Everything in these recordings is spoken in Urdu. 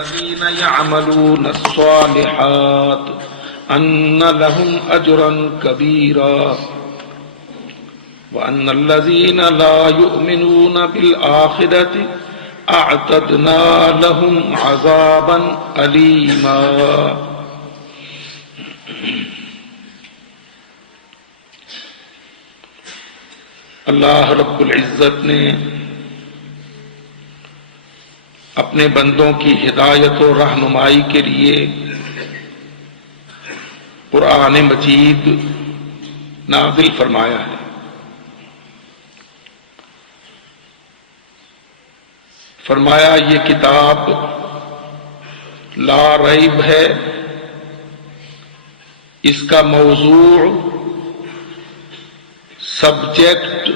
الذين يعملون الصالحات أن لهم أجرا كبيرا وأن الذين لا يؤمنون بالآخرة أعتدنا لهم عذابا أليما. اللہ رب العزت نے اپنے بندوں کی ہدایت و رہنمائی کے لیے قرآن مجید نازل فرمایا ہے. فرمایا یہ کتاب لا ریب ہے، اس کا موضوع، سبجیکٹ،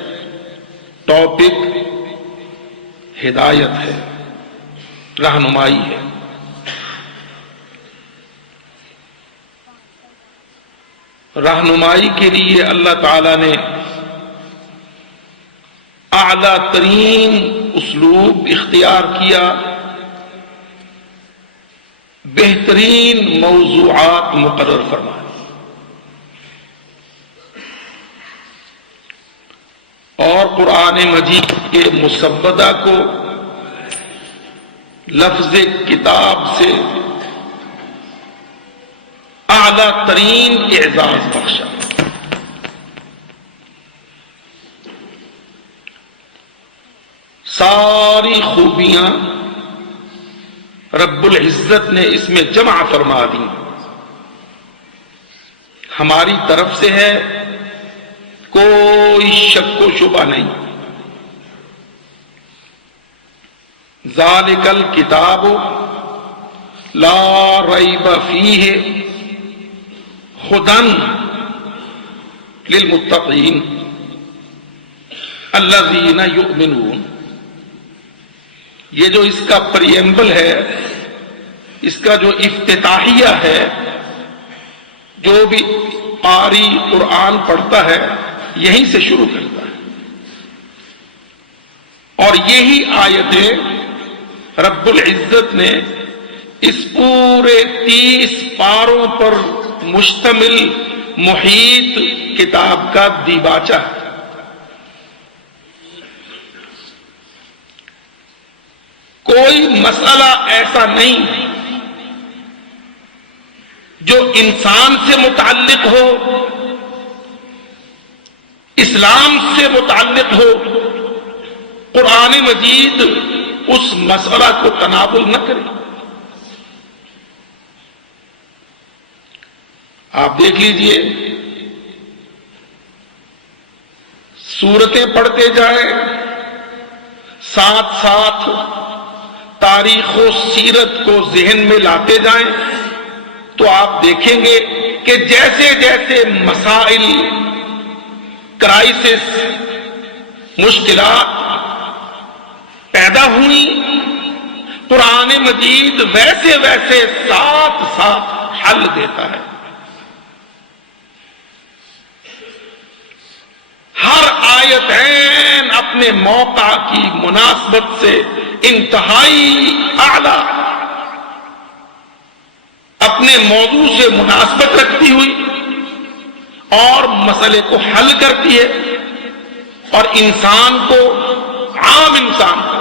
ٹاپک ہدایت ہے، رہنمائی ہے. رہنمائی کے لیے اللہ تعالی نے اعلیٰ ترین اسلوب اختیار کیا، بہترین موضوعات مقرر فرمائے، اور قرآن مجید کے مسودہ کو لفظ کتاب سے اعلیٰ ترین اعزاز بخشا. ساری خوبیاں رب العزت نے اس میں جمع فرما دی، ہماری طرف سے ہے، کوئی شک و شبہ نہیں. ذالک الکتاب لا ریب فیہ ھدی للمتقین الذین یؤمنون. یہ جو اس کا پریمبل ہے، اس کا جو افتتاحیہ ہے، جو بھی قاری قرآن پڑھتا ہے یہیں سے شروع کرتا ہے، اور یہی آیتیں رب العزت نے اس پورے 30 پاروں پر مشتمل محیط کتاب کا دیباچہ ہے. کوئی مسئلہ ایسا نہیں جو انسان سے متعلق ہو، اسلام سے متعلق ہو، قرآن مجید اس مسئلہ کو تناول نہ کرے. آپ دیکھ لیجئے، سورتیں پڑھتے جائیں، ساتھ ساتھ تاریخ و سیرت کو ذہن میں لاتے جائیں، تو آپ دیکھیں گے کہ جیسے جیسے مسائل، کرائسس، مشکلات پیدا ہوئی، قرآن مجید ویسے ویسے ساتھ ساتھ حل دیتا ہے. ہر آیتین اپنے موقع کی مناسبت سے انتہائی اعلیٰ اپنے موضوع سے مناسبت رکھتی ہوئی اور مسئلے کو حل کرتی ہے، اور انسان کو، عام انسان کو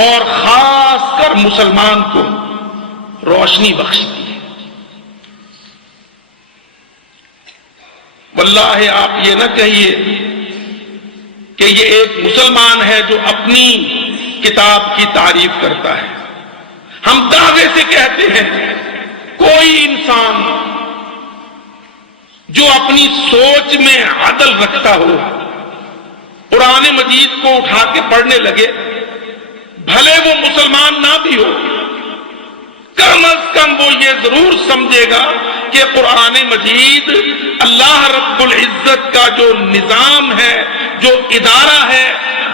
اور خاص کر مسلمان کو روشنی بخشتی ہے. واللہ آپ یہ نہ کہیے کہ یہ ایک مسلمان ہے جو اپنی کتاب کی تعریف کرتا ہے. ہم دعوے سے کہتے ہیں کوئی انسان جو اپنی سوچ میں عدل رکھتا ہو، قرآن مجید کو اٹھا کے پڑھنے لگے، بھلے وہ مسلمان نہ بھی ہو، کم از کم وہ یہ ضرور سمجھے گا کہ قرآن مجید اللہ رب العزت کا جو نظام ہے، جو ادارہ ہے،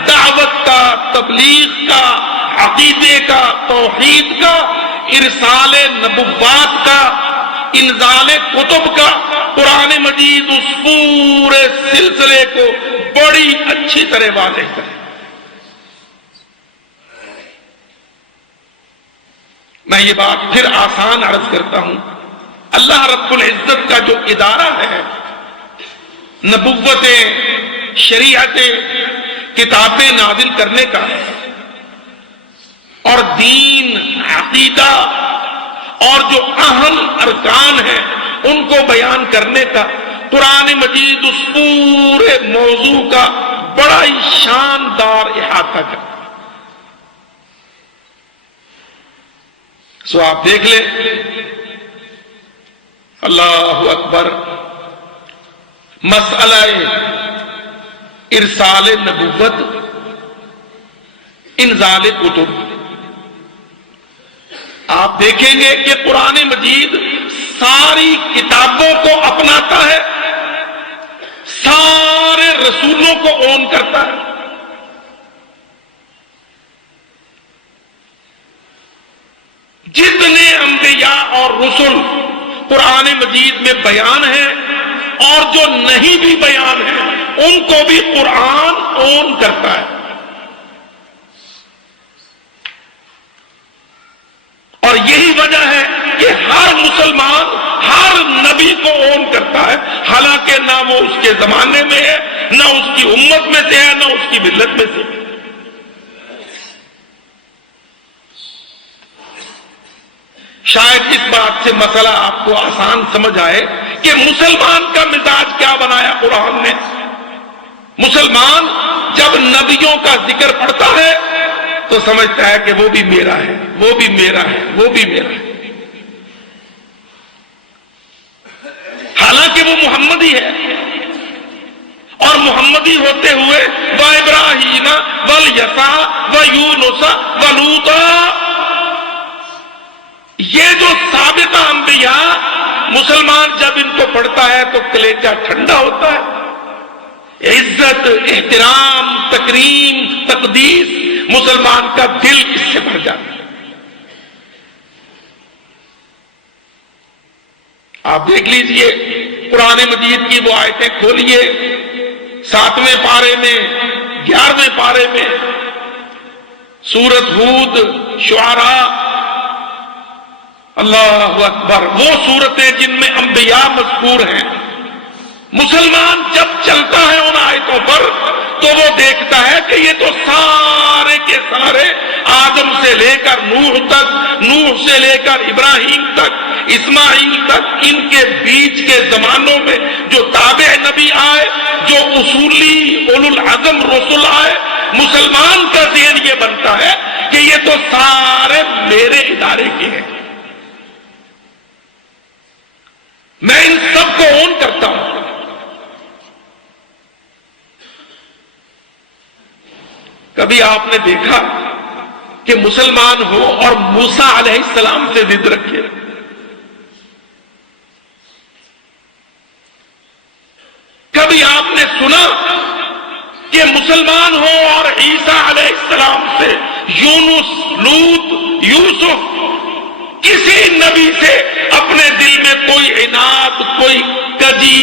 دعوت کا، تبلیغ کا، عقیدے کا، توحید کا، ارسال نبوات کا، انزال کتب کا، قرآن مجید اس پورے سلسلے کو بڑی اچھی طرح واضح کرے. میں یہ بات پھر آسان عرض کرتا ہوں، اللہ رب العزت کا جو ادارہ ہے، نبوتیں، شریعتیں، کتابیں نازل کرنے کا اور دین، عقیدہ اور جو اہم ارکان ہیں ان کو بیان کرنے کا، قرآن مجید اس پورے موضوع کا بڑا ہی شاندار احاطہ کرتا۔ سو آپ دیکھ لیں، اللہ اکبر، مسئلہ ارسال نبوت، انزال کتب، آپ دیکھیں گے کہ قرآن مجید ساری کتابوں کو اپناتا ہے، سارے رسولوں کو اون کرتا ہے۔ جتنے انبیاء اور رسل قرآن مجید میں بیان ہیں اور جو نہیں بھی بیان ہیں ان کو بھی قرآن اون کرتا ہے۔ اور یہی وجہ ہے کہ ہر مسلمان ہر نبی کو اون کرتا ہے، حالانکہ نہ وہ اس کے زمانے میں ہے، نہ اس کی امت میں سے ہے، نہ اس کی ملت میں سے۔ شاید اس بات سے مسئلہ آپ کو آسان سمجھ آئے کہ مسلمان کا مزاج کیا بنایا قرآن نے۔ مسلمان جب نبیوں کا ذکر پڑھتا ہے تو سمجھتا ہے کہ وہ بھی میرا ہے، وہ بھی میرا ہے، وہ بھی میرا ہے، حالانکہ وہ محمدی ہے، اور محمدی ہوتے ہوئے وَإِبْرَاهِيمَ وَالْيَسَعَ وَيُونُسَ وَلُوطًا، یہ جو سابقہ انبیاء، مسلمان جب ان کو پڑھتا ہے تو کلیجہ ٹھنڈا ہوتا ہے، عزت، احترام، تکریم، تقدیس، مسلمان کا دل اس سے بھر جاتا ہے۔ آپ دیکھ لیجئے قرآن مجید کی وہ آیتیں کھولیے، 7ویں پارے میں، 11ویں پارے میں، سورۃ ہود، شعراء، اللہ اکبر، وہ سورتیں جن میں انبیاء مذکور ہیں۔ مسلمان جب چلتا ہے ان آیتوں پر تو وہ دیکھتا ہے کہ یہ تو سارے کے سارے آدم سے لے کر نوح تک، نوح سے لے کر ابراہیم تک، اسماعیل تک، ان کے بیچ کے زمانوں میں جو تابع نبی آئے، جو اصولی اولو العزم رسول آئے، مسلمان کا ذہن یہ بنتا ہے کہ یہ تو سارے میرے ادارے کے ہیں، میں ان سب کو اون کرتا ہوں۔ کبھی آپ نے دیکھا کہ مسلمان ہو اور موسیٰ علیہ السلام سے ضد رکھے؟ کبھی آپ نے سنا کہ مسلمان ہو اور عیسیٰ علیہ السلام سے، یونس، لوط، یوسف، کسی نبی سے اپنے دل میں کوئی عناد، کوئی کجی،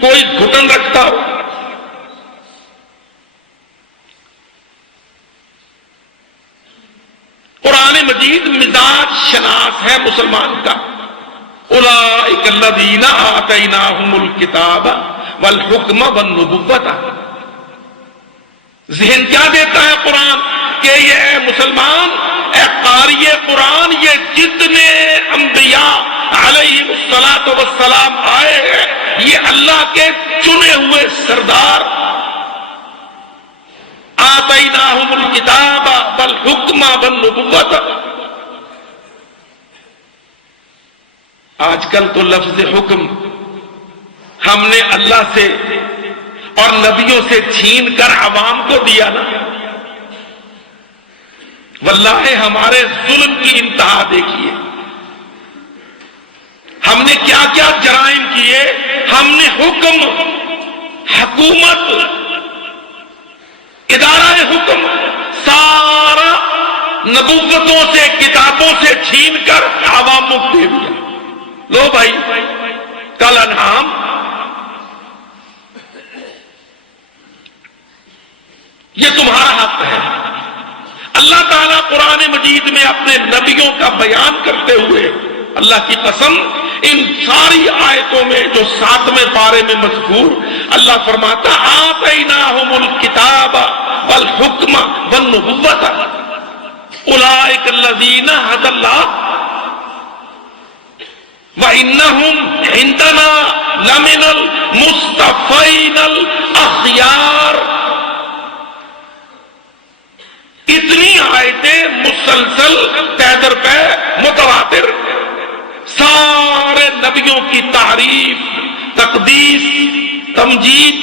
کوئی گھٹن رکھتا ہو؟ قرآن مجید مزاج شناس ہے مسلمان کا۔ اولئک الذین آتیناہم الکتاب والحکم والنبوۃ، ذہن کیا دیتا ہے قرآن کہ یہ اے مسلمان، اے قاری قرآن، یہ جتنے انبیاء علیہ الصلاۃ والسلام آئے ہیں یہ اللہ کے چنے ہوئے سردار، آتیناہم الکتاب والحکم والنبوۃ۔ آج کل تو لفظ حکم ہم نے اللہ سے اور نبیوں سے چھین کر عوام کو دیا نا۔ واللہ ہمارے ظلم کی انتہا دیکھیے، ہم نے کیا کیا جرائم کیے۔ ہم نے حکم، حکومت، ادارہ حکم سارا نبوتوں سے، کتابوں سے چھین کر عواموں کو دے دیا۔ لو بھائی، کل انعام، یہ تمہارا حق ہے، اللہ تعالیٰ قرآن مجید میں اپنے نبیوں کا بیان کرتے ہوئے اللہ کی قسم ان ساری آیتوں میں جو 7ویں پارے میں مذکور اللہ فرماتا آتیناہم الکتاب والحکم والنبوۃ اولئک الذین ھدی اللہ وانہم عندنا لمن المصطفین الاخیار. اتنی آیتیں مسلسل پیدر پہ متواتر سارے نبیوں کی تعریف، تقدیس، تمجید.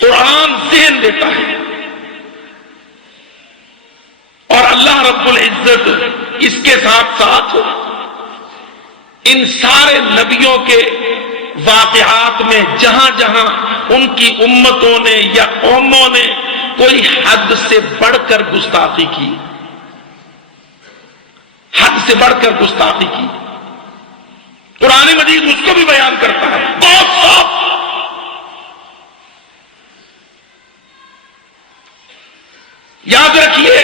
قرآن ذہن دیتا ہے اور اللہ رب العزت اس کے ساتھ ساتھ ان سارے نبیوں کے واقعات میں جہاں جہاں ان کی امتوں نے یا قوموں نے کوئی حد سے بڑھ کر گستاخی کی، حد سے بڑھ کر گستاخی کی، قرآن مجید اس کو بھی بیان کرتا ہے بہت صاف. یاد رکھیے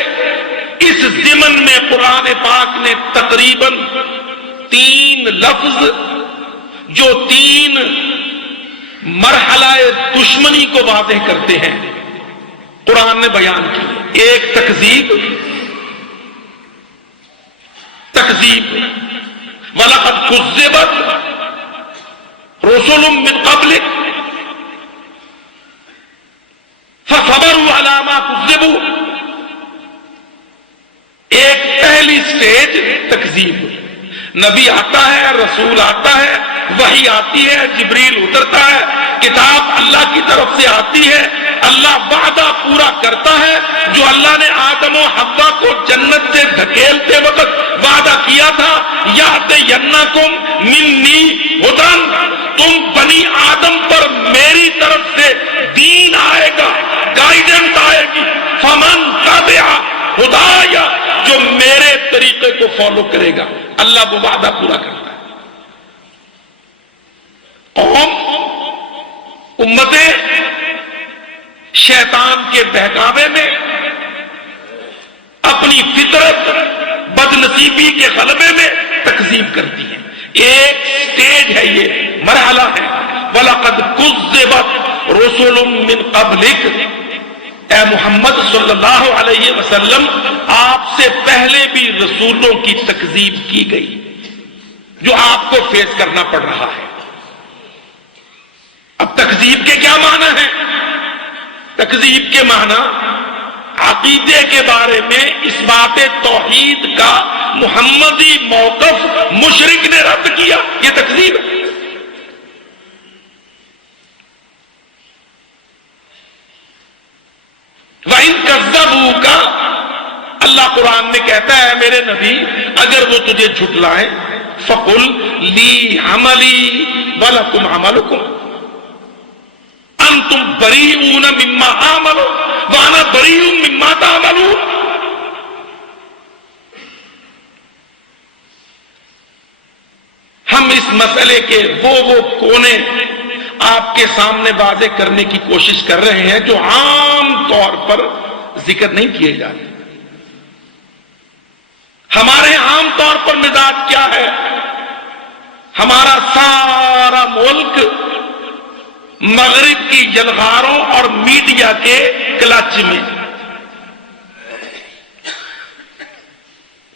اس ضمن میں قرآن پاک نے تقریباً 3 لفظ جو 3 مرحلہ دشمنی کو واضح کرتے ہیں قرآن نے بیان کی. ایک تکذیب، وَلَقَدْ كُذِّبَتْ رُسُلٌ مِّن قَبْلِكَ فَصَبَرُوا عَلَىٰ مَا كُذِّبُوا. ایک پہلی سٹیج تکذیب، نبی آتا ہے، رسول آتا ہے، وحی آتی ہے، جبریل اترتا ہے، کتاب اللہ کی طرف سے آتی ہے، اللہ وعدہ پورا کرتا ہے جو اللہ نے آدم و حوا کو جنت سے دھکیلتے وقت وعدہ کیا تھا. یأتینکم منی ھدی، تم بنی آدم پر میری طرف سے دین آئے گا، گائیڈنس آئے گی. فمن تبع ھدایا، جو میرے طریقے کو فالو کرے گا. اللہ وہ وعدہ پورا کرتا ہے. قوم، امتیں شیطان کے بہکاوے میں اپنی فطرت بد نصیبی کے غلبے میں تکذیب کرتی ہیں. ایک سٹیج ہے، یہ مرحلہ ہے. وَلَقَدْ كُذِّبَتْ رُسُلٌ مِّن قَبْلِكَ، اے محمد صلی اللہ علیہ وسلم آپ سے پہلے بھی رسولوں کی تکذیب کی گئی جو آپ کو فیس کرنا پڑ رہا ہے. اب تکذیب کے کیا معنی ہیں؟ تکذیب کے معنی عقیدے کے بارے میں اس بات توحید کا محمدی موقف مشرک نے رد کیا، یہ تکذیب ہے. وَإِن كَذَّبُوكَ، اللہ قرآن میں کہتا ہے میرے نبی اگر وہ تجھے جھٹلائیں فَقُلْ لِي عَمَلِي وَلَكُمْ عَمَلُكُمْ أَنْتُمْ بَرِيئُونَ مِمَّا أَعْمَلُ وَأَنَا بَرِيءٌ مِمَّا تَعْمَلُونَ. ہم اس مسئلے کے وہ کونے آپ کے سامنے واضح کرنے کی کوشش کر رہے ہیں جو عام طور پر ذکر نہیں کیے جاتے. ہمارے عام طور پر مزاج کیا ہے؟ ہمارا سارا ملک مغرب کی یلغاروں اور میڈیا کے کلچ میں،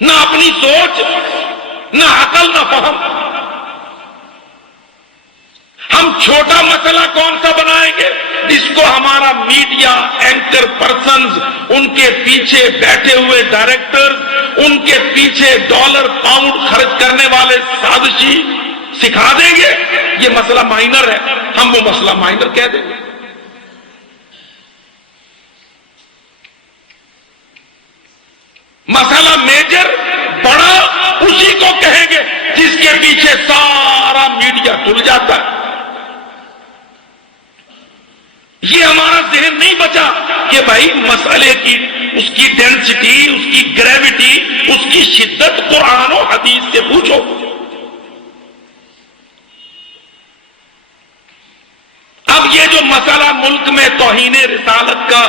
نہ اپنی سوچ، نہ عقل، نہ فہم. ہم چھوٹا مسئلہ کون سا بنائیں گے جس کو ہمارا میڈیا، اینکر پرسنز، ان کے پیچھے بیٹھے ہوئے ڈائریکٹرز، ان کے پیچھے ڈالر پاؤنڈ خرچ کرنے والے سازشی سکھا دیں گے یہ مسئلہ مائنر ہے، ہم وہ مسئلہ مائنر کہہ دیں گے. مسئلہ میجر بڑا اسی کو کہیں گے جس کے پیچھے سارا میڈیا تل جاتا ہے. یہ ہمارا ذہن نہیں بچا کہ بھائی مسئلے کی اس کی ڈینسٹی، اس کی گریوٹی، اس کی شدت قرآن و حدیث سے پوچھو. اب یہ جو مسئلہ ملک میں توہین رسالت کا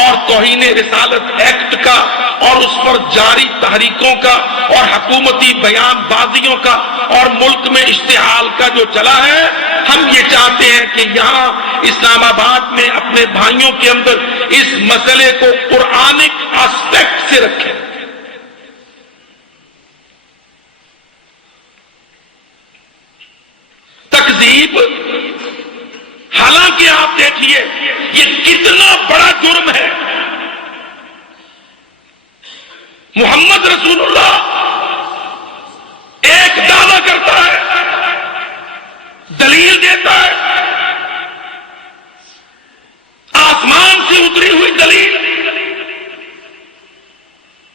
اور توہین رسالت ایکٹ کا اور اس پر جاری تحریکوں کا اور حکومتی بیان بازیوں کا اور ملک میں اشتعال کا جو چلا ہے، ہم یہ چاہتے ہیں کہ یہاں اسلام آباد میں اپنے بھائیوں کے اندر اس مسئلے کو قرآنک آسپیکٹ سے رکھیں۔ تکذیب، حالانکہ آپ دیکھیے یہ کتنا بڑا جرم ہے۔ محمد رسول اللہ ایک دعویٰ کرتا ہے، دلیل دیتا ہے، آسمان سے اتری ہوئی دلیل،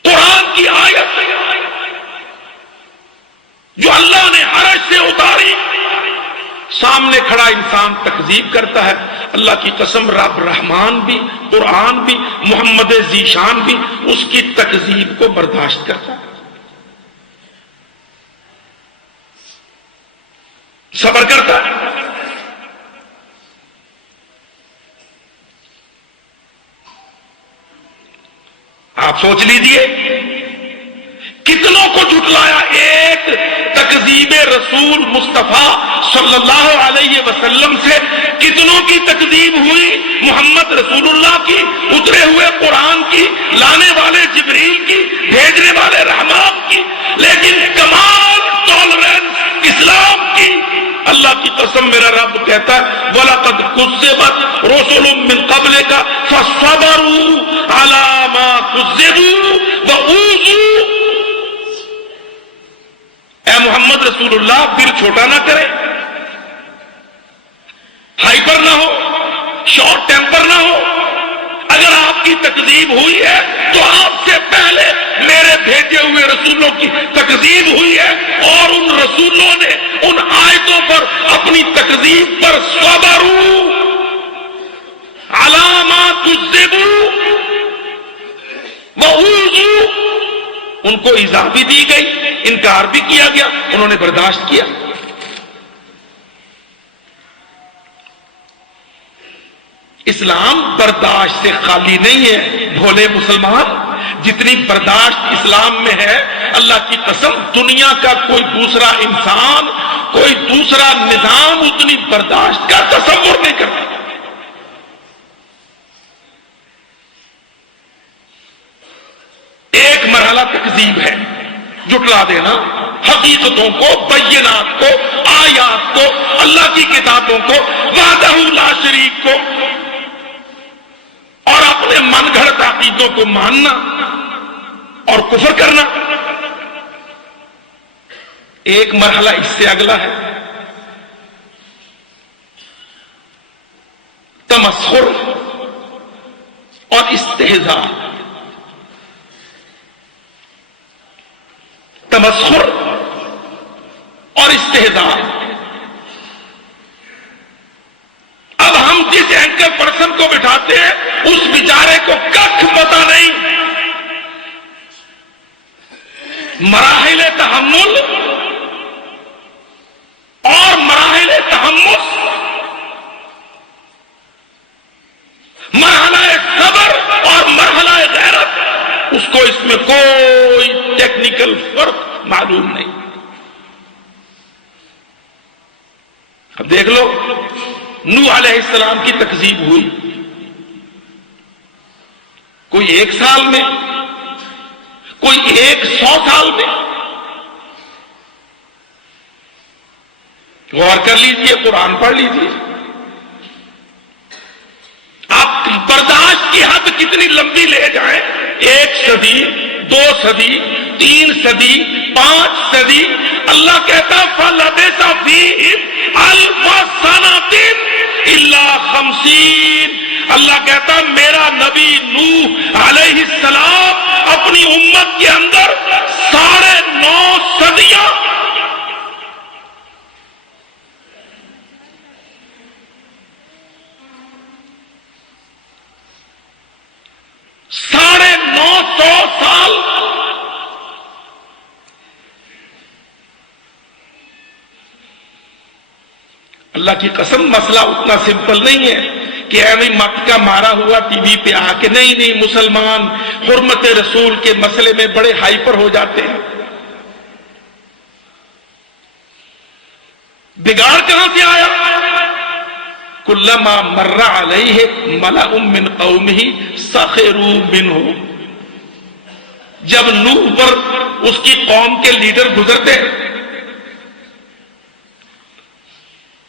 قرآن کی آیت جو اللہ نے عرش سے اتاری، سامنے کھڑا انسان تکذیب کرتا ہے۔ اللہ کی قسم، رب رحمان بھی، قرآن بھی، محمد ذیشان بھی اس کی تکذیب کو برداشت کرتا ہے، صبر کرتا ہے۔ آپ سوچ لیجئے کتنوں کو جھٹلایا۔ ایک تکذیب رسول مصطفیٰ صلی اللہ علیہ وسلم سے کتنوں کی تکذیب ہوئی، محمد رسول اللہ کی، اترے ہوئے قرآن کی، لانے والے جبریل کی، بھیجنے والے رحمان کی، لیکن کمال ٹالرنس اسلام کی۔ اللہ کی قسم میرا رب کہتا ہے وَلَقَدْ كُذِّبَتْ رُسُلٌ مِّن قَبْلِكَ فَصَبَرُوا عَلَىٰ مَا كُذِّبُوا وَأُوذُوا۔ اے محمد رسول اللہ، دل چھوٹا نہ کرے، ہائپر نہ ہو، شارٹ ٹیمپر نہ ہو۔ اگر آپ کی تکذیب ہوئی ہے تو آپ سے پہلے میرے بھیجے ہوئے رسولوں کی تکذیب ہوئی ہے، اور ان رسولوں نے ان آیتوں پر اپنی تکذیب پر صبروا علی ما کذبوا وأوذوا، ان کو ایذا بھی دی گئی، انکار بھی کیا گیا، انہوں نے برداشت کیا۔ اسلام برداشت سے خالی نہیں ہے بھولے مسلمان، جتنی برداشت اسلام میں ہے اللہ کی قسم دنیا کا کوئی دوسرا انسان، کوئی دوسرا نظام اتنی برداشت کا تصور نہیں کرتا۔ ایک مرحلہ تکذیب ہے، جھٹلا دینا حقیقتوں کو، بینات کو، آیات کو، اللہ کی کتابوں کو، وحدہ لا شریک کو، اور اپنے من گھڑت عقیدوں کو ماننا اور کفر کرنا۔ ایک مرحلہ اس سے اگلا ہے تمسخر اور استہزاء۔ تمسخر اور استہزاء۔ اب ہم جس اینکر پرسن کو بٹھاتے ہیں اس بیچارے کو کچھ پتہ نہیں، مراحل تحمل اور مراحل تحمس، مرحلہ صبر اور مرحلہ غیرت، اس کو اس میں کوئی ٹیکنیکل فرق معلوم نہیں۔ اب دیکھ لو نوح علیہ السلام کی تکذیب ہوئی، کوئی 1 سال میں، کوئی 100 سال میں۔ غور کر لیجئے، قرآن پڑھ لیجئے، آپ برداشت کی حد کتنی لمبی لے جائیں، 1 صدی، 2 صدی، 3 صدی، 5 صدی، اللہ کہتا فَلَبِثَ فِيهِمْ أَلْفَ سَنَةٍ إِلَّا 50۔ اللہ کہتا میرا نبی نوح علیہ السلام اپنی امت کے اندر 9.5 صدیاں سال اللہ اللہ کی قسم مسئلہ اتنا سمپل نہیں ہے کہ اے مت کا مارا ہوا ٹی وی پہ آ کے نہیں مسلمان حرمت رسول کے مسئلے میں بڑے ہائپر ہو جاتے ہیں. بگاڑ کہاں سے آیا؟ کلما مر علیہ ملأ من قومہ سخروا منہ. جب نوح پر اس کی قوم کے لیڈر گزرتے،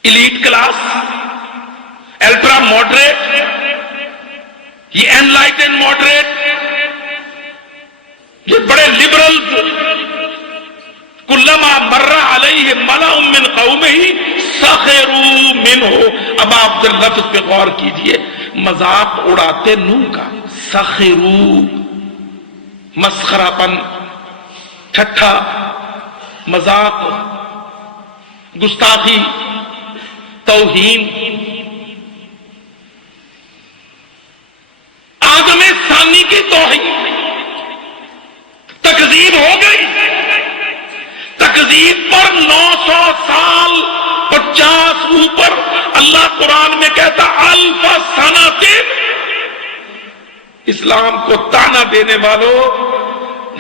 ایلیٹ کلاس، الٹرا ماڈریٹ، یہ انلائٹن ماڈریٹ، یہ بڑے لبرل، کلما مر علیہ ملأ من قومہ سخروا منہ. اب آپ ذرا لفظ پہ غور کیجئے، مذاق اڑاتے نوح کا. سخروا مسخرہ پن، ٹھٹھا، مذاق، گستاخی، توہین. آدم ثانی کی توہین، تکذیب ہو گئی. تکذیب پر 900 سال، 50 اوپر. اللہ قرآن میں کہتا الف سنۃ. اسلام کو تانا دینے والوں،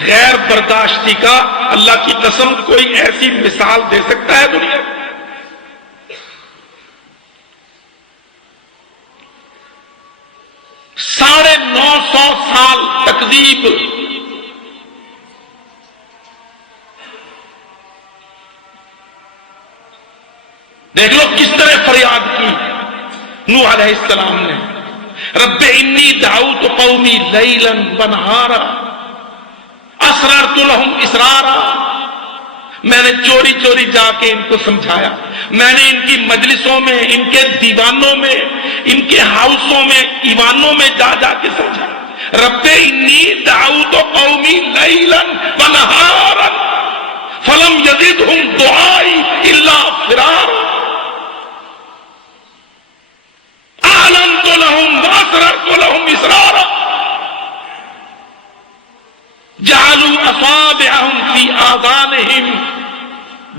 غیر برداشتی کا اللہ کی قسم کوئی ایسی مثال دے سکتا ہے دنیا میں؟ 950 سال تکذیب. دیکھ لو کس طرح فریاد کی نوح علیہ السلام نے. رب انی دعوت قومی لیلا ونہارا اسررت لہم اسرارا. میں نے چوری چوری جا کے ان کو سمجھایا. میں نے ان کی مجلسوں میں، ان کے دیوانوں میں، ان کے ہاؤسوں میں، ایوانوں میں جا جا کے سمجھایا. رب انی دعوت قومی لیلا ونہارا فلم یزدہم دعائی الا فرارا. اعلنت لهم واسررت لهم اسرارا جعلوا اصابعهم في آذانهم.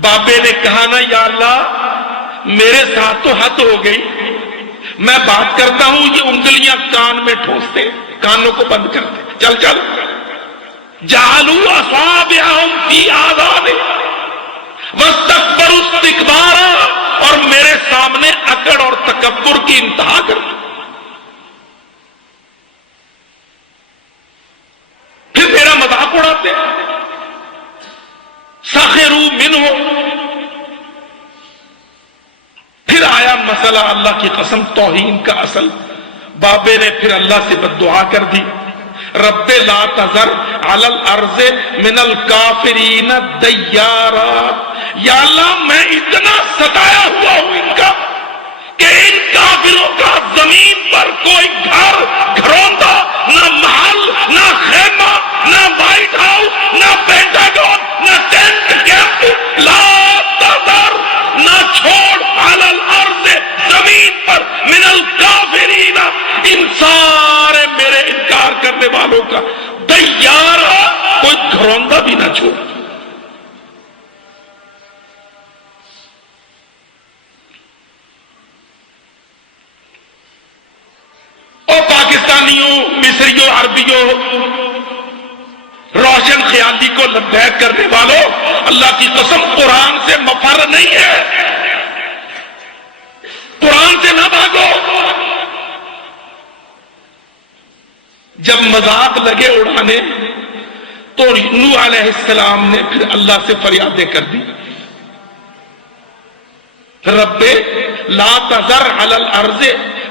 بابے نے کہا نا یا اللہ میرے ساتھ تو حد ہو گئی، میں بات کرتا ہوں یہ انگلیاں کان میں ٹھونستے، کانوں کو بند کرتے. چل چل. جعلوا اصابعهم في آذانهم واستكبروا استكبارا. اور میرے سامنے اکڑ اور تکبر کی انتہا کر دی. پھر میرا مذاق اڑاتے. سخروا منہ. پھر آیا مسئلہ اللہ کی قسم توہین کا اصل. بابے نے پھر اللہ سے بد دعا کر دی. رب لا تذر علی الارض من الکافرین دیارا. یا اللہ میں اتنا ستایا ہوا ہوں ان کا کہ ان کافروں کا زمین پر کوئی گھر، گھروندا، نہ محل، نہ خیمہ، نہ وائٹ ہاؤس، نہ پینٹاگون، نہ ٹینٹ کیمپ. لا تذر، نہ چھوڑ علی الارض زمین پر من الکافرین ان سارے میرے انکار کرنے والوں کا دیارا، کوئی گھروندا بھی نہ چھوڑ. پاکستانیوں، مصریوں، عربیوں، روشن خیالی کو لبیک کرنے والوں، اللہ کی قسم قرآن سے مفر نہیں ہے. قرآن سے نہ بھاگو. جب مذاق لگے اڑانے تو نوح علیہ السلام نے پھر اللہ سے فریادیں کر دی. رب لا تذر علی الارض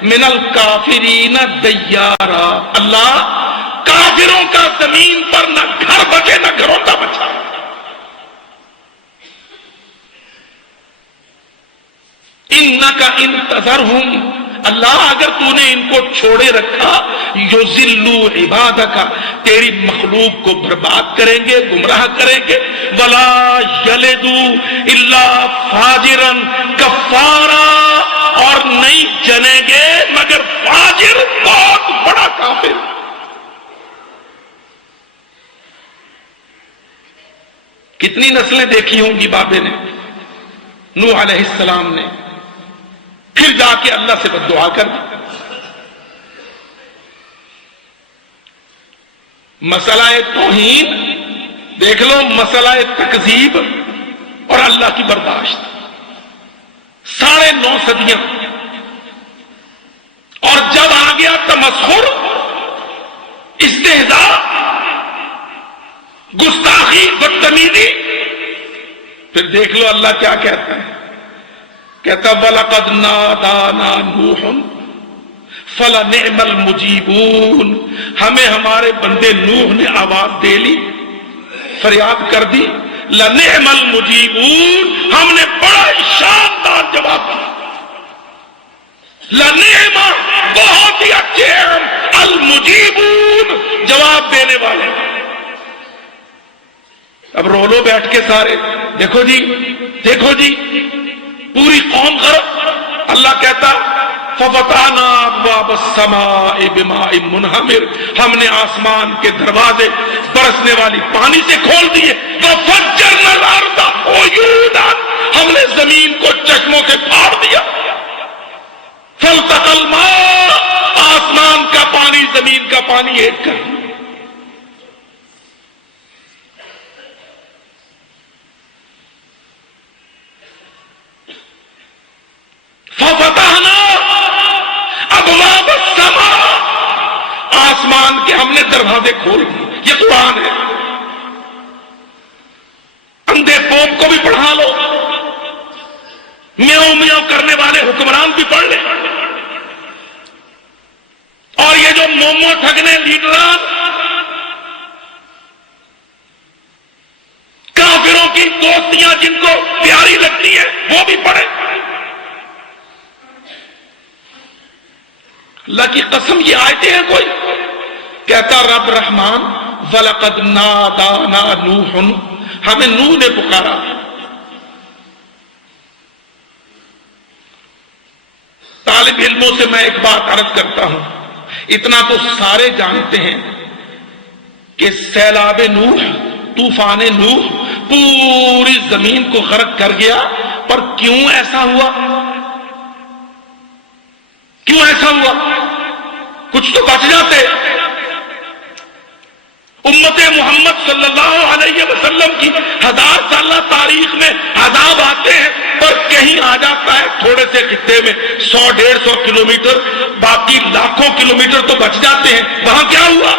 من الکافرین دیارا. اللہ کافروں کا زمین پر نہ گھر بچے نہ گھروندا بچا. انک ان تذرہم، اللہ اگر تو نے ان کو چھوڑے رکھا، یذلوا عبادک، تیری مخلوق کو برباد کریں گے، گمراہ کریں گے. ولا یلدوا الا فاجرا کفارا، اور نہیں جنیں گے مگر فاجر، بہت بڑا کافر. کتنی نسلیں دیکھی ہوں گی بابے نے، نوح علیہ السلام نے. پھر جا کے اللہ سے بد دعا کر دی۔ مسئلہ توہین دیکھ لو، مسئلہ تکذیب اور اللہ کی برداشت، 9.5 صدیاں، اور جب آ گیا تمسخر، استہزاء، گستاخی، بدتمیزی، پھر دیکھ لو اللہ کیا کہتا ہے، کہتا وَلَقَدْ نَادَانَا نُوحٌ فَلَنِعْمَ الْمُجِيبُونَ، ہمیں ہمارے بندے نوح نے آواز دے لی، فریاد کر دی، لَنِعْمَ الْمُجِيبُونَ، ہم نے بڑا شاندار جواب دیا، لَنِعْمَ، بہت ہی اچھے ہیں، الْمُجِيبُونَ، جواب دینے والے۔ اب رو لو بیٹھ کے سارے، دیکھو جی دیکھو جی، پوری قوم غرق۔ اللہ کہتا فَفَتَحْنَا أَبْوَابَ السَّمَاءِ بِمَاءٍ مُنْهَمِرٍ، ہم نے آسمان کے دروازے برسنے والی پانی سے کھول دیے، وَفَجَّرْنَا الْأَرْضَ عُيُونًا، ہم نے زمین کو چشموں سے پھاڑ دیا، فَالْتَقَى الْمَاءُ، آسمان کا پانی زمین کا پانی ایک کر دیا۔ فَفَتَحْنَا أَبْوَابَ السَّمَاءِ، آسمان کے ہم نے دروازے کھول دیے۔ یہ قرآن ہے، اندھے پوپ کو بھی پڑھا لو، میاؤں میاؤں کرنے والے حکمران بھی پڑھ لیں، اور یہ جو مومو ٹھگنے لیڈران، کافروں کی دوستیاں جن کو پیاری لگتی ہیں وہ بھی پڑھیں۔ اللہ کی قسم یہ آیتیں ہیں کوئی کہتا رب رحمان وَلَقَدْ نَادَانَا نُوحٌ، ہمیں نوح نے پکارا۔ طالب علموں سے میں ایک بات عرض کرتا ہوں، اتنا تو سارے جانتے ہیں کہ سیلاب نوح، طوفان نوح پوری زمین کو غرق کر گیا، پر کیوں ایسا ہوا؟ کیوں ایسا ہوا؟ کچھ تو بچ جاتے۔ امت محمد صلی اللہ علیہ وسلم کی 1000 سالہ تاریخ میں عذاب آتے ہیں، پر کہیں آ جاتا ہے تھوڑے سے خطے میں 100-150 کلومیٹر، باقی لاکھوں کلومیٹر تو بچ جاتے ہیں۔ وہاں کیا ہوا؟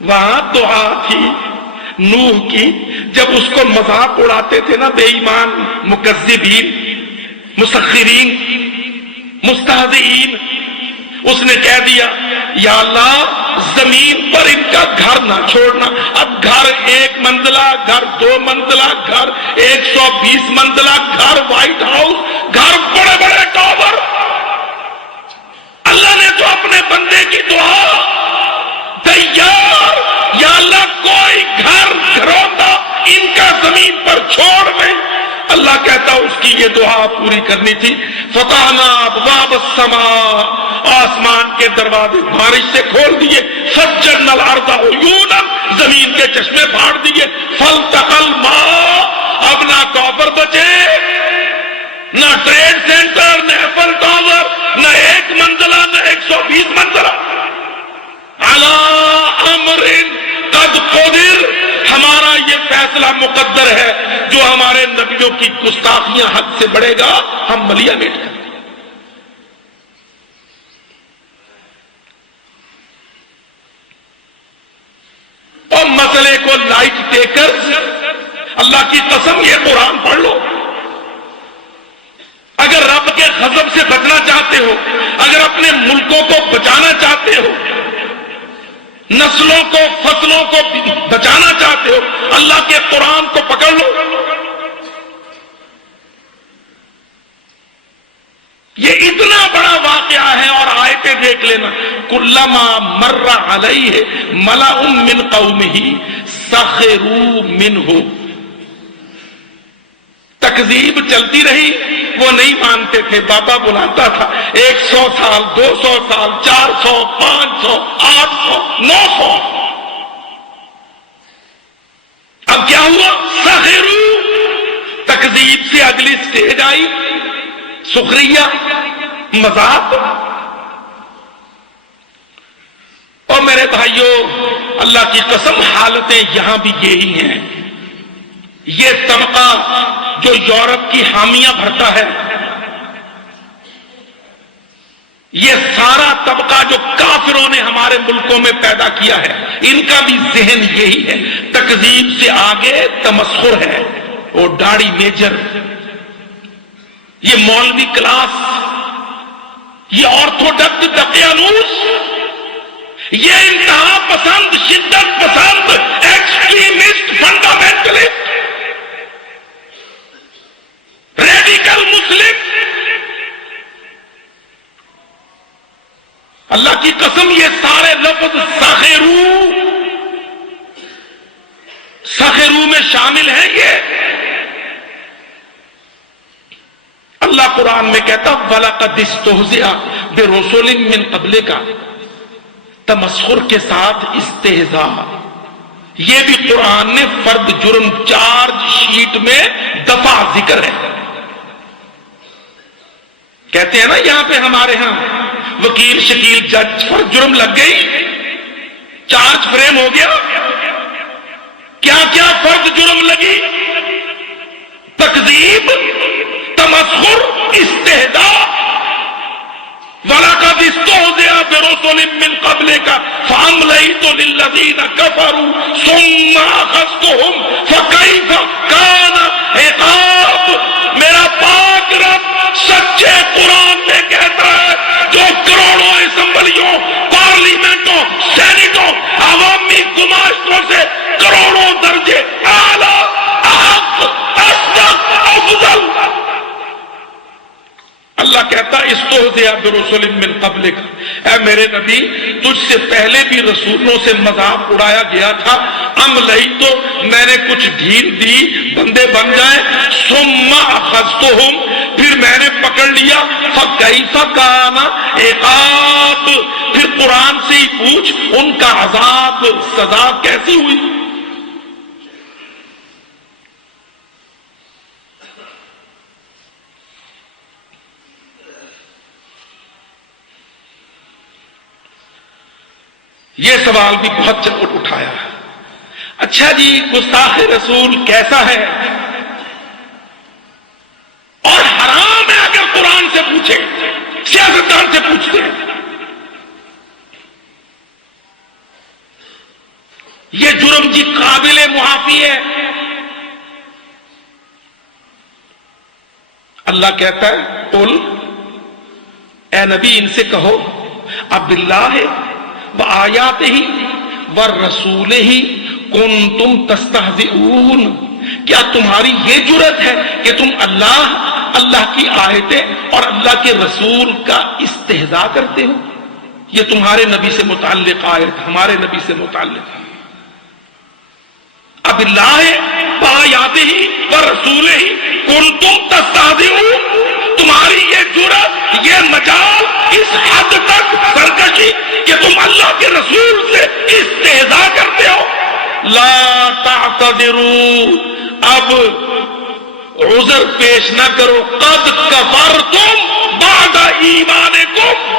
وہاں دعا تھی نوح کی، جب اس کو مذاق اڑاتے تھے نا بے ایمان، مکذبین، مسخرین، مستہزئین، اس نے کہہ دیا یا اللہ زمین پر ان کا گھر نہ چھوڑنا۔ اب گھر 1 منزلہ، گھر 2 منزلہ، گھر 120 منزلہ، گھر وائٹ ہاؤس، گھر بڑے بڑے ٹاور۔ اللہ نے تو اپنے بندے کی دعا تیار، یا اللہ کوئی گھر گھروندہ ان کا زمین پر چھوڑ میں۔ اللہ کہتا اس کی یہ دعا پوری کرنی تھی۔ فتحنا ابواب السماء، آسمان کے دروازے بارش سے کھول دیے، فجرنا الارض عیونا، زمین کے چشمے پھاڑ دیے، فالتقى الماء، اب نہ کاپر بچے، نہ ٹریڈ سینٹر، نہ ایفل ٹاور، نہ 1 منزلہ، نہ 120 منزلہ، علی امر قد قدر، ہمارا یہ فیصلہ مقدر ہے، جو ہمارے نبیوں کی گستاخیاں حد سے بڑھے گا ہم ملیا میٹ کریں۔ اور مسئلے کو لائٹ ٹیکرز، اللہ کی قسم یہ قرآن پڑھ لو، اگر رب کے غضب سے بچنا چاہتے ہو، اگر اپنے ملکوں کو بچانا چاہتے ہو، نسلوں کو فصلوں کو بچانا چاہتے ہو، اللہ کے قرآن کو پکڑ لو۔ یہ اتنا بڑا واقعہ ہے، اور آیتیں دیکھ لینا، کلما مر علیہ ملأ من قومہ سخروا منہ، تکذیب چلتی رہی، وہ نہیں مانتے تھے، بابا بلاتا تھا 100 سال، 200 سال، 400، 500، 800، 900، اب کیا ہوا؟ سخروا، تکذیب سے اگلی سٹیج آئی، سخریہ، مذاق. اور میرے بھائیوں، اللہ کی قسم حالتیں یہاں بھی یہی ہیں. یہ طبقہ جو یورپ کی حامیاں بھرتا ہے، یہ سارا طبقہ جو کافروں نے ہمارے ملکوں میں پیدا کیا ہے، ان کا بھی ذہن یہی ہے. تکذیب سے آگے تمسخر ہے. وہ داڑھی میجر، یہ مولوی کلاس، یہ آرتھوڈکس دقیانوس، یہ انتہا پسند، شدت پسند، ایکسٹریمسٹ، فنڈامنٹلسٹ، ریڈیکل مسلم. اللہ کی قسم یہ سارے لفظ سخرو میں شامل ہیں. یہ اللہ قرآن میں کہتا وَلَقَدِ اسْتُهْزِئَ بِرُسُلٍ مِّن قَبْلِكَ، تمسخر کے ساتھ استہزاء. یہ بھی قرآن نے فرد جرم چارج شیٹ میں دفعہ ذکر ہے. کہتے ہیں نا یہاں پہ ہمارے ہاں وکیل شکیل جج فرد جرم لگ گئی، چارج فریم ہو گیا. کیا کیا فرد جرم لگی؟ تکذیب، تمسخر، استہزاء. وَلَقَدِ اسْتُهْزِئَ بِرُسُلٍ مِّن قَبْلِكَ فَأَمْلَيْتُ لِلَّذِينَ كَفَرُوا ثُمَّ أَخَذْتُهُمْ فَكَيْفَ كَانَ عِقَابِ. میرا پاک رب سچے قرآن میں کہتا ہے، جو کروڑوں اسمبلیوں، پارلیمنٹوں، سینٹوں، عوامی گماشتوں سے کروڑوں درجے اعلیٰ، احق، اصدق، افضل. اللہ کہتا استہزئ برسل من قبلک، اے میرے نبی تجھ سے پہلے بھی رسولوں سے مذاق اڑایا گیا تھا. املئی تو میں نے کچھ ڈھیل دی بندے بن جائیں. ثم اخذتہم، پھر میں نے پکڑ لیا. فکیف کان عقاب، پھر قرآن سے ہی پوچھ ان کا عذاب، سزا کیسی ہوئی. یہ سوال بھی بہت چپٹ اٹھایا. اچھا جی گستاخ رسول کیسا ہے؟ اور حرام ہے اگر قرآن سے پوچھے، سیاستدان سے پوچھتے ہیں. یہ جرم جی قابل معافی ہے. اللہ کہتا ہے قل، اے نبی ان سے کہو اب باللہ وآیاتہ ورسولہ کنتم تستہزئون، کیا تمہاری یہ جرت ہے کہ تم اللہ کی آیتیں اور اللہ کے رسول کا استہزاء کرتے ہو؟ یہ تمہارے نبی سے متعلق آیت، ہمارے نبی سے متعلق ہے. اب اللہ وآیاتہ ورسولہ کنتم تستہزئون، تمہاری یہ جرت، یہ مجال، اس حد تک سرکشی کہ تم اللہ کے رسول سے استہزاء کرتے ہو. لا تعتذروا، اب عذر پیش نہ کرو. قد کفرتم بعد ایمانکم،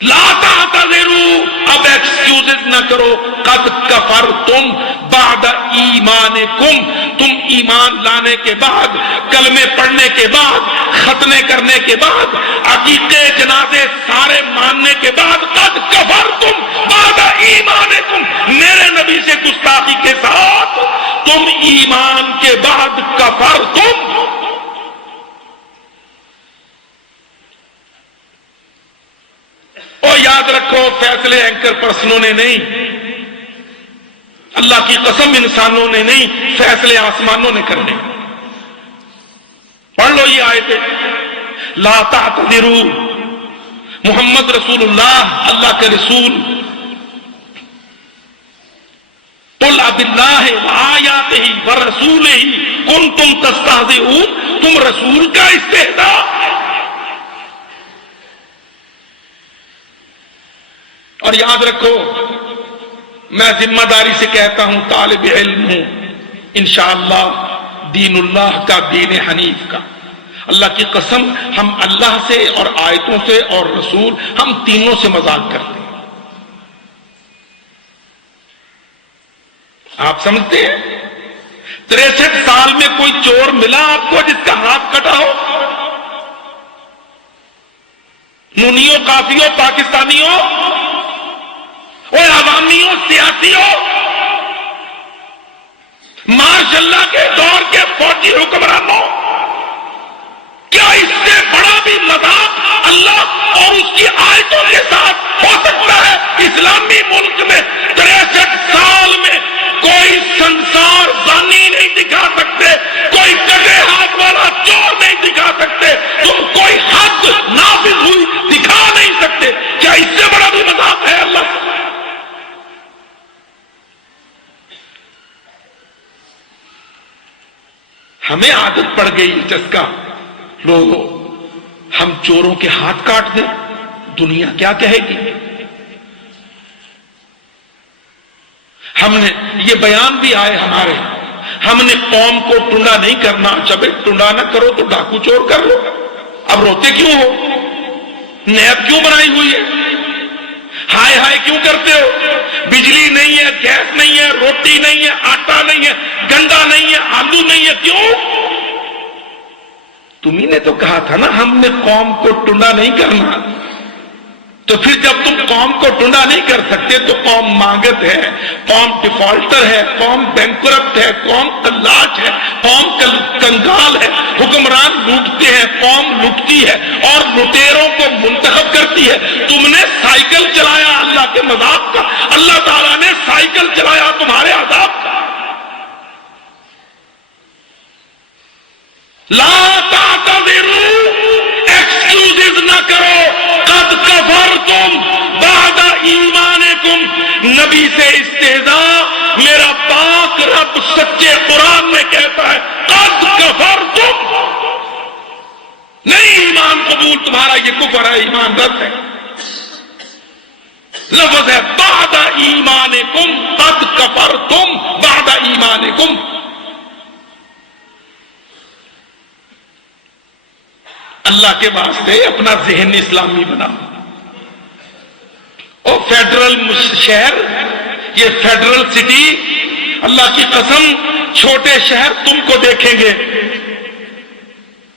لا تعتذروا، اب ایکسکیوزز نہ کرو. قد کفرتم بعد ایمانکم، تم ایمان لانے کے بعد، کلمے پڑھنے کے بعد، ختنے کرنے کے بعد، عقیقے جنازے سارے ماننے کے بعد، قد کفرتم بعد ایمانکم، میرے نبی سے گستاخی کے ساتھ تم ایمان کے بعد کفرتم. اور یاد رکھو فیصلے اینکر پرسنوں نے نہیں، اللہ کی قسم انسانوں نے نہیں، فیصلے آسمانوں نے کرنے. پڑھ لو یہ آیتیں. لا تعتذروا، محمد رسول اللہ، اللہ کے رسول. قل اب اللہ وآیاتہ ورسولہ کنتم تستہزئون، تم رسول کا استہزاء. اور یاد رکھو میں ذمہ داری سے کہتا ہوں، طالب علم ہوں، انشاءاللہ دین اللہ کا، دین حنیف کا۔ اللہ کی قسم ہم اللہ سے اور آیتوں سے اور رسول، ہم تینوں سے مذاق کرتے ہیں۔ آپ سمجھتے ہیں 63 سال میں کوئی چور ملا آپ کو جس کا ہاتھ کٹا ہو؟ نونیوں، کافیوں، پاکستانیوں، اور عوامیوں، سیاسیوں، ماشاء اللہ کے دور کے فوجی حکمرانوں، کیا اس سے بڑا بھی مذاق اللہ اور اس کی آیتوں کے ساتھ ہو سکتا ہے؟ اسلامی ملک میں 63 سال میں کوئی سنسار زانی نہیں دکھا سکتے، کوئی کٹے ہاتھ والا چور نہیں دکھا سکتے، تم کوئی حد نافذ ہوئی دکھا نہیں سکتے، کیا اس سے بڑا بھی مذاق ہے اللہ؟ ہمیں عادت پڑ گئی چسکا، لوگوں ہم چوروں کے ہاتھ کاٹ دیں، دنیا کیا کہے گی؟ ہم نے یہ بیان بھی آئے ہمارے، ہم نے قوم کو ٹنڈا نہیں کرنا، جب ٹنڈا نہ کرو تو ڈاکو چور کر لو۔ اب روتے کیوں ہو؟ نیب کیوں بنائی ہوئی ہے؟ ہائے ہائے کیوں کرتے ہو؟ بجلی نہیں ہے، گیس نہیں ہے، روٹی نہیں ہے، آٹا نہیں ہے، گنڈا نہیں ہے، آلو نہیں ہے، کیوں؟ تمہیں نے تو کہا تھا نا ہم نے قوم کو ٹنڈا نہیں کرنا، تو پھر جب تم قوم کو ٹنڈا نہیں کر سکتے تو قوم مانگت ہے، قوم ڈیفالٹر ہے، قوم بینکرپٹ ہے، قوم قلاش ہے، قوم کنگال ہے، حکمران لوٹتے ہیں، قوم لوٹتی ہے اور لٹیروں کو منتخب کرتی ہے۔ تم نے سائیکل چلایا اللہ کے مذاق کا، اللہ تعالیٰ نے سائیکل چلایا تمہارے عذاب کا۔ لا تعتذروا، ایکسکیوزز نہ کرو، قد کفرتم بعد ایمانکم، نبی سے استہزاء میرا پاک رب سچے قرآن میں کہتا ہے قد کفرتم، نہیں ایمان قبول تمہارا، یہ کفر ہے، ایمان رد ہے، لفظ ہے بعد ایمانکم، قد کفرتم بعد ایمانکم۔ اللہ کے واسطے اپنا ذہن اسلامی بناؤ۔ اور فیڈرل شہر، یہ فیڈرل سٹی، اللہ کی قسم چھوٹے شہر تم کو دیکھیں گے،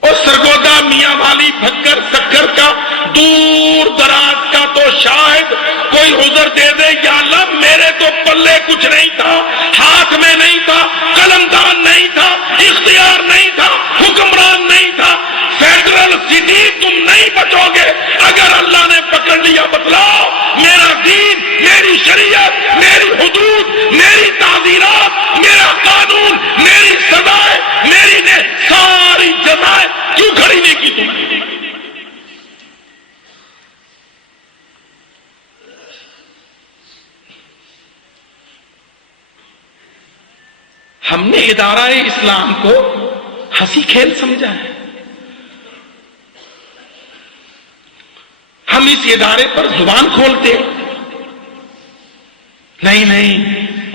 اور سرگودا، میاں والی، بھکر، سکر کا دور دراز کا تو شاید کوئی عذر دے دے، یا اللہ میرے تو پلے کچھ نہیں تھا، ہاتھ میں نہیں تھا، قلمدان نہیں تھا، اختیار نہیں تھا، حکمران نہیں تھا۔ فیڈرل سٹی تم نہیں بچو گے اگر اللہ نے پکڑ لیا۔ بتلاؤ میرا دین، میری شریعت، میری حدود، میری تعزیرات، میرا قانون، میری سزائیں، میری نے ساری جزائیں کیوں کھڑی نہیں کی تم نے؟ ہم نے ادارہ اسلام کو ہنسی کھیل سمجھا ہے۔ ہم اس ادارے پر زبان کھولتے نہیں،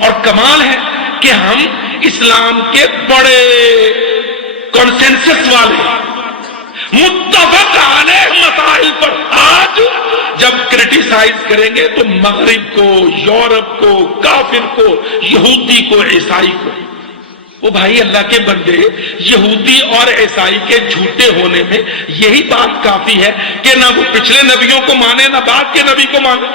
اور کمال ہے کہ ہم اسلام کے بڑے کنسنسس والے متفق علیہ مسائل پر آج جب کرٹیسائز کریں گے تو مغرب کو، یورپ کو، کافر کو، یہودی کو، عیسائی کو، وہ بھائی اللہ کے بندے، یہودی اور عیسائی کے جھوٹے ہونے میں یہی بات کافی ہے کہ نہ وہ پچھلے نبیوں کو مانے نہ بعد کے نبی کو مانے۔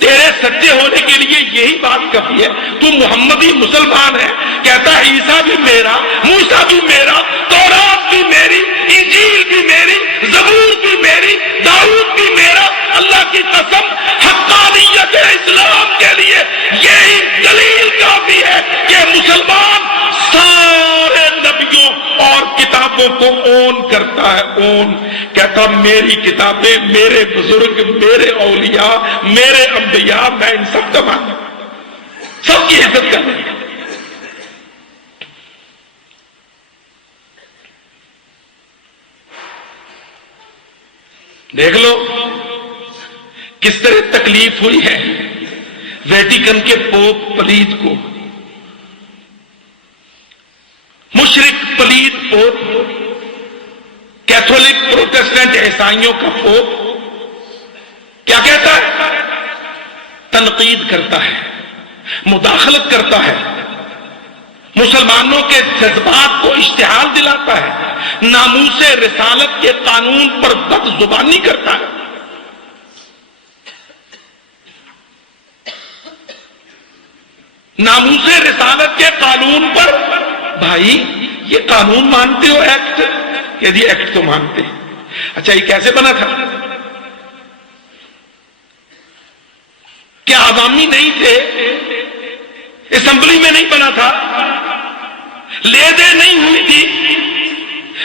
تیرے سچے ہونے کے لیے یہی بات کافی ہے۔ تو محمدی مسلمان ہے، کہتا ہے عیسیٰ بھی میرا، موسیٰ بھی میرا، تورات بھی میری، انجیل بھی میری، زبور بھی میری، داؤد بھی میرا۔ اللہ کی قسم حقانیت اسلام کے لیے یہی دلیل کافی ہے کہ مسلمان سارے نبیوں اور کتابوں کو اون کرتا ہے، اون کہتا میری کتابیں، میرے بزرگ، میرے اولیاء، میرے انبیاء، میں ان سب کا مانتا ہوں، سب کی عزت کرنے کا۔ دیکھ لو کس طرح تکلیف ہوئی ہے ویٹیکن کے پوپ پلیت کو، مشرک پلید پوپ، کیتھولک پروٹسٹنٹ عیسائیوں کا پوپ کیا کہتا ہے؟ تنقید کرتا ہے، مداخلت کرتا ہے، مسلمانوں کے جذبات کو اشتعال دلاتا ہے، ناموس رسالت کے قانون پر بد زبانی کرتا ہے۔ ناموس رسالت کے قانون پر، بھائی یہ قانون مانتے ہو؟ ایکٹ، کہ جی ایکٹ تو مانتے ہیں۔ اچھا یہ کیسے بنا تھا؟ کیا عوامی نہیں تھے؟ اسمبلی میں نہیں بنا تھا؟ لے دے نہیں ہوئی تھی؟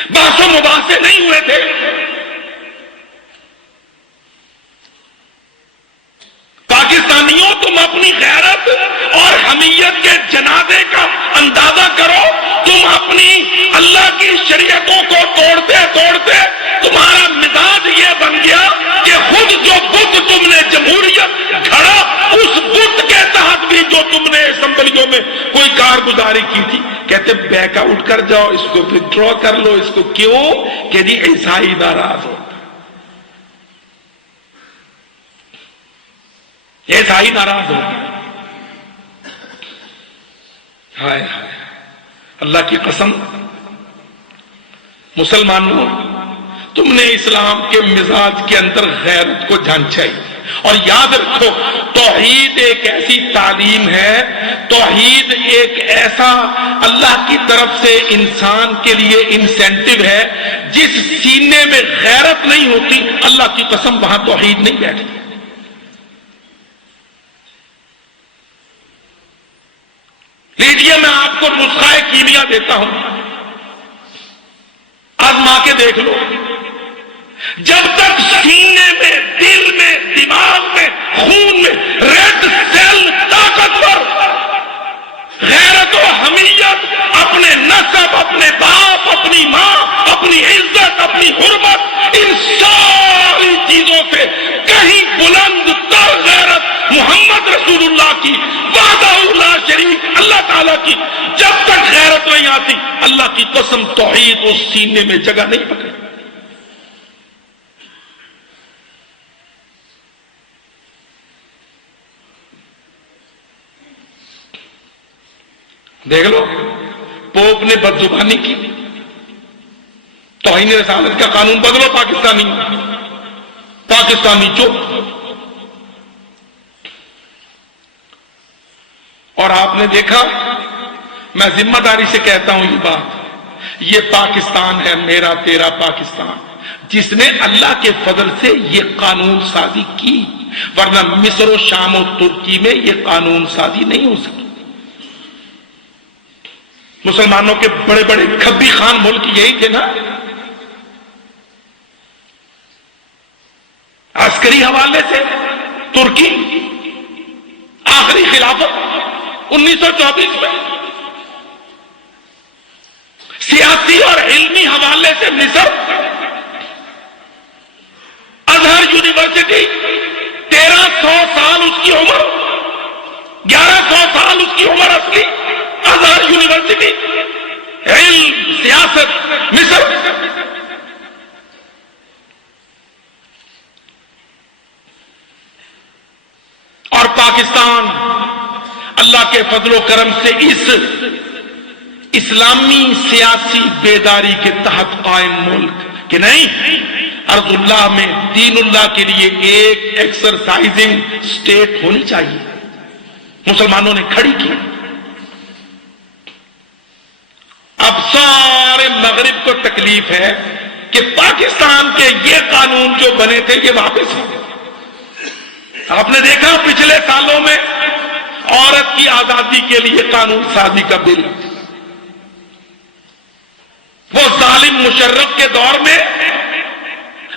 بحث و مباحثے نہیں ہوئے تھے؟ پاکستانیوں تم اپنی غیرت اور حمیت کے جنازے کا اندازہ کرو۔ تم اپنی اللہ کی شریعتوں کو توڑتے توڑتے تمہارا مزاج یہ بن گیا کہ خود جو بت تم نے جمہوریت گھڑا، اس بت کے تحت بھی جو تم نے اسمبلیوں میں کوئی کارگزاری کی تھی، کہتے بیک آؤٹ کر جاؤ، اس کو وتھڈرا کر لو۔ اس کو کیوں؟ کہ جی عیسائی ناراض ہو، عیسائی ناراض ہو۔ ہائے ہائے، اللہ کی قسم، مسلمانوں تم نے اسلام کے مزاج کے اندر غیرت کو جھانچائی۔ اور یاد رکھو، توحید ایک ایسی تعلیم ہے، توحید ایک ایسا اللہ کی طرف سے انسان کے لیے انسینٹیو ہے، جس سینے میں غیرت نہیں ہوتی، اللہ کی قسم وہاں توحید نہیں بیٹھتی۔ لیجیے میں آپ کو نسخہ کیمیا دیتا ہوں، آزما کے دیکھ لو۔ جب تک سینے میں، دل میں، دماغ میں، خون میں ریڈ سیل طاقتور، غیرت و حمیت، اپنے نسب، اپنے باپ، اپنی ماں، اپنی عزت، اپنی حرمت، ان ساری چیزوں سے کہیں بلند تر غیرت محمد رسول اللہ کی، وحدہ لا شریک اللہ تعالیٰ کی، جب تک غیرت نہیں آتی، اللہ کی قسم توحید اس سینے میں جگہ نہیں پکڑے۔ دیکھ لو، پوپ نے بدزبانی کی، توہین رسالت کا قانون بدلو، پاکستانی چپ۔ اور آپ نے دیکھا، میں ذمہ داری سے کہتا ہوں یہ بات، یہ پاکستان ہے، میرا تیرا پاکستان، جس نے اللہ کے فضل سے یہ قانون سازی کی، ورنہ مصر و شام و ترکی میں یہ قانون سازی نہیں ہو سکی۔ مسلمانوں کے بڑے بڑے کھبی خان ملک یہی تھے نا، عسکری حوالے سے ترکی، آخری خلافت 1924 میں، سیاسی اور علمی حوالے سے مصر، ازہر یونیورسٹی 1300 سال اس کی عمر، 1100 سال اس کی عمر اصلی، ازہر یونیورسٹی، علم، سیاست، مصر۔ اور پاکستان اللہ کے فضل و کرم سے اس اسلامی سیاسی بیداری کے تحت قائم ملک کہ نہیں، ارض اللہ میں دین اللہ کے لیے ایک ایکسرسائزنگ سٹیٹ ہونی چاہیے، مسلمانوں نے کھڑی کی۔ اب سارے مغرب کو تکلیف ہے کہ پاکستان کے یہ قانون جو بنے تھے یہ واپس ہو گئے۔ آپ نے دیکھا پچھلے سالوں میں عورت کی آزادی کے لیے قانون سازی کا بل، وہ ظالم مشرف کے دور میں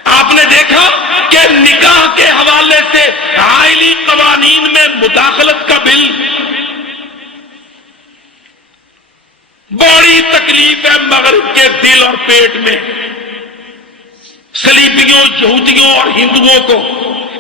آپ نے دیکھا کہ نکاح کے حوالے سے عائلی قوانین میں مداخلت کا بل۔ بڑی تکلیف ہے مغرب کے دل اور پیٹ میں، صلیبیوں، یہودیوں اور ہندوؤں کو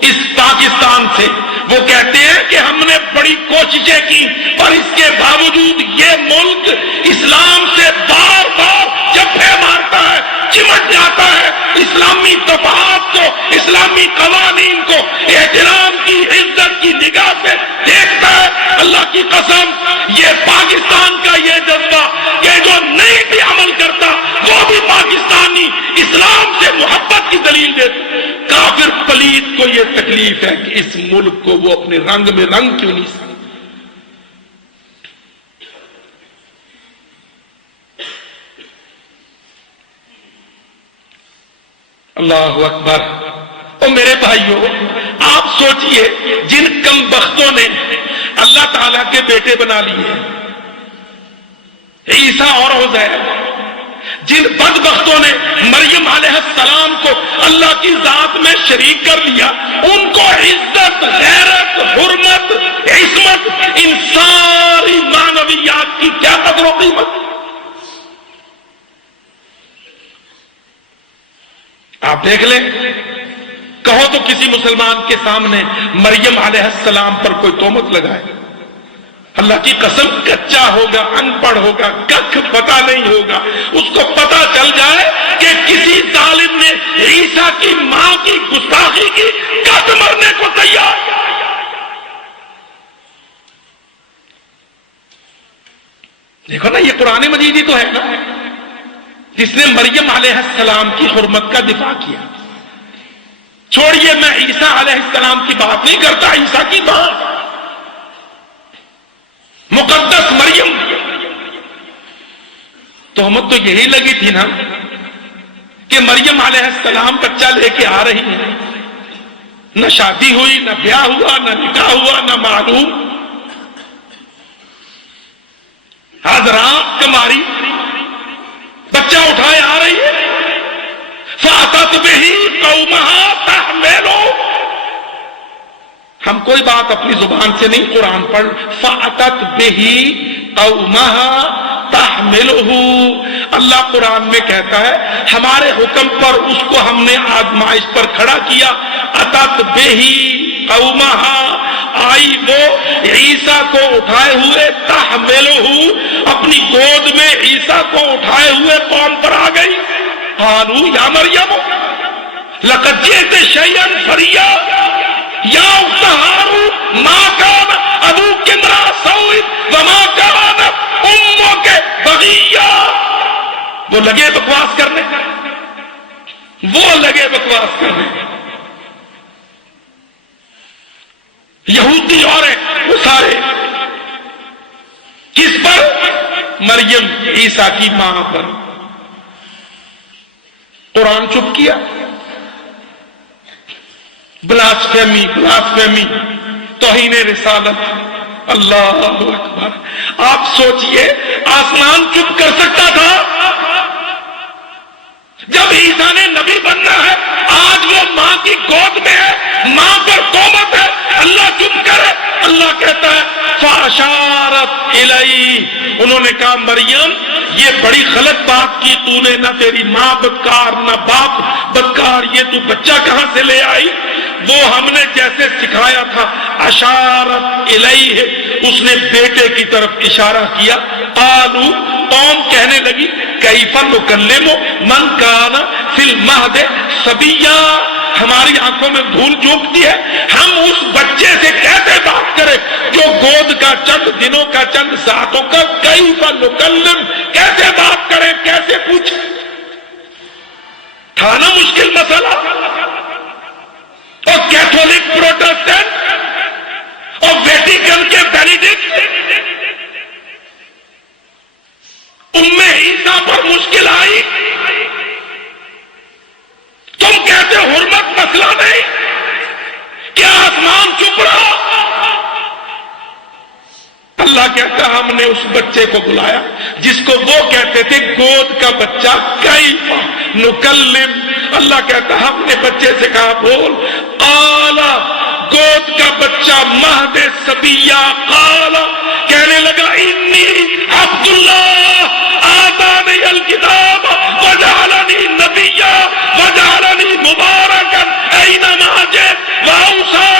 اس پاکستان سے وہ کہتے ہیں کہ ہم نے بڑی کوششیں کی اور اس کے باوجود یہ ملک اسلام سے بار بار جبھے مارتا ہے، چمٹ جاتا ہے، اسلامی دفعات کو، اسلامی قوانین کو احترام کی، عزت کی نگاہ سے دیکھتا ہے۔ اللہ کی قسم، یہ پاکستان کا یہ جذبہ کہ جو نہیں بھی عمل کرتا وہ بھی پاکستانی اسلام سے محبت کی دلیل دیتا۔ کافر پلید کو یہ تکلیف ہے کہ اس ملک کو وہ اپنے رنگ میں رنگ کیوں نہیں سکتا۔ اللہ اکبر۔ اور میرے بھائیوں، آپ سوچئے جن کم بختوں نے اللہ تعالیٰ کے بیٹے بنا لیے عیسیٰ اور عزیر، جن بدبختوں نے مریم علیہ السلام کو اللہ کی ذات میں شریک کر لیا، ان کو عزت، غیرت، حرمت، عصمت، ان ساری معنویات کی کیا قدر و قیمت؟ آپ دیکھ لیں، کہو تو کسی مسلمان کے سامنے مریم علیہ السلام پر کوئی تہمت لگائے، اللہ کی قسم کچا ہوگا، ان پڑھ ہوگا، کچھ پتا نہیں ہوگا، اس کو پتا چل جائے کہ کسی ظالم نے عیسیٰ کی ماں کی گستاخی کی، کٹ مرنے کو تیار۔ دیکھو نا، یہ قرآن مجید ہی تو ہے نا جس نے مریم علیہ السلام کی حرمت کا دفاع کیا۔ چھوڑیے، میں عیسیٰ علیہ السلام کی بات نہیں کرتا، عیسیٰ کی بات، مقدس مریم، تہمت تو یہی لگی تھی نا کہ مریم علیہ السلام بچہ لے کے آ رہی ہے، نہ شادی ہوئی، نہ بیاہ ہوا، نہ نکاح ہوا، نہ معلوم، حضرات کماری بچہ اٹھائے آ رہی ہے۔ فَأَتَتْ بِهِ قَوْمَهَا تَحْمِلُهُ، ہم کوئی بات اپنی زبان سے نہیں، قرآن پڑھ، فَأَتَتْ بِهِ قَوْمَهَا تَحْمِلُهُ، اللہ قرآن میں کہتا ہے ہمارے حکم پر اس کو ہم نے آزمائش پر کھڑا کیا۔ أَتَتْ بِهِ قَوْمَهَا، آئی وہ عیسیٰ کو اٹھائے ہوئے، تحملہ، اپنی گود میں عیسیٰ کو اٹھائے ہوئے قوم پر آ گئی۔ قالوا یا مریم لقد جئت شیئا فریا یا اخت ہارون ما کان ابوک امرأ سوء وما کانت امک بغیا۔ وہ لگے بکواس کرنے، وہ لگے بکواس کرنے، یہودی عورت، وہ سارے کس پر؟ مریم عیسیٰ کی ماں پر۔ قرآن چپ کیا۔ بلاسفیمی، بلاسفیمی، توہین رسالت، اللہ اکبر۔ آپ سوچئے آسمان چپ کر سکتا تھا جب عیسیٰ نے نبی بننا ہے؟ آج وہ ماں کی گود میں ہے، ماں پر تہمت ہے، اللہ چپ کرے؟ اللہ کہتا ہے فَأَشَارَتْ إِلَيْهِ، انہوں نے کہا مریم یہ بڑی غلط بات کی تو نے، نہ تیری ماں بدکار نہ باپ بدکار، یہ تو بچہ کہاں سے لے آئی؟ وہ ہم نے جیسے سکھایا تھا، اشارت الیہ، اس نے بیٹے کی طرف اشارہ کیا۔ قالوا، قوم کہنے لگی کیف نکلم من کان فی المہد صبیا، ہماری آنکھوں میں دھول چونکتی ہے، ہم اس بچے سے کیسے بات کریں جو گود کا چند دنوں کا، چند ساعتوں کا، کیف نکلم، کیسے بات کریں، کیسے پوچھیں؟ تھا نا مشکل مسئلہ؟ اور کیتھولک، پروٹسٹنٹ اور ویٹیکن کے بینیڈکٹ، ام عیسیٰ پر مشکل آئی، تم کہتے حرمت مسئلہ نہیں، کیا آسمان چپ رہا؟ اللہ کہتا ہم نے اس بچے کو بلایا جس کو وہ کہتے تھے گود کا بچہ، کیف نکلم، اللہ کہتا ہم نے بچے سے کہا بول، قال، گود کا بچہ مہد صبیہ، قال، کہنے لگا انی عبداللہ آتانی الکتاب وجعلنی نبیا وجعلنی مبارکا اینما جئت واوصانی